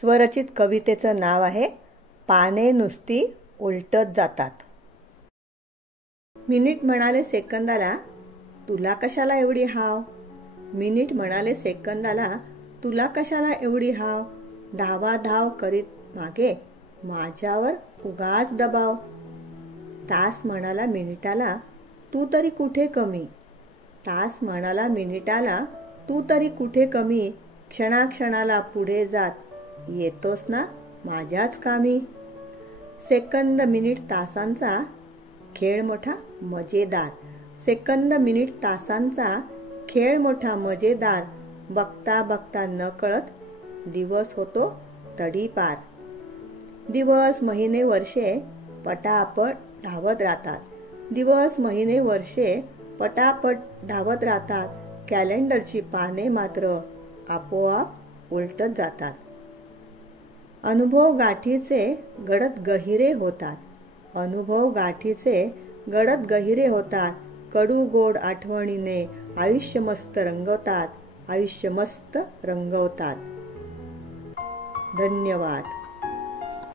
स्वरचित कवितेचं नाव आहे पाने नुसती उलटत जातात. मिनिट म्हणाले सेकंदाला, तुला कशाला एवढी हाव. मिनिट म्हणाले सेकंदाला, तुला कशाला एवढी हाव. धावाधाव करीत मागे, माझ्यावर उगाच दबाव. तास म्हणाला मिनिटाला, तू तरी कुठे कमी. तास म्हणाला मिनिटाला, तू तरी कुठे कमी. क्षणाक्षणाला पुढे जात, येतोस ना माझ्याच कामी. सेकंद मिनिट तासांचा खेळ मोठा मजेदार. सेकंद मिनिट तासांचा खेळ मोठा मजेदार. बघता बघता नकळत दिवस होतो तडीपार. दिवस महिने वर्षे पटापट धावत राहतात. दिवस महिने वर्षे पटापट धावत राहतात. कॅलेंडरची पाने मात्र आपोआप उलटत जातात. अनुभव गाठीचे गडद गहिरे होतात. अनुभव गाठीचे गडद गहिरे होतात. कडू गोड आठवणीने आयुष्य मस्त रंगवतात. आयुष्य मस्त रंगवतात. धन्यवाद.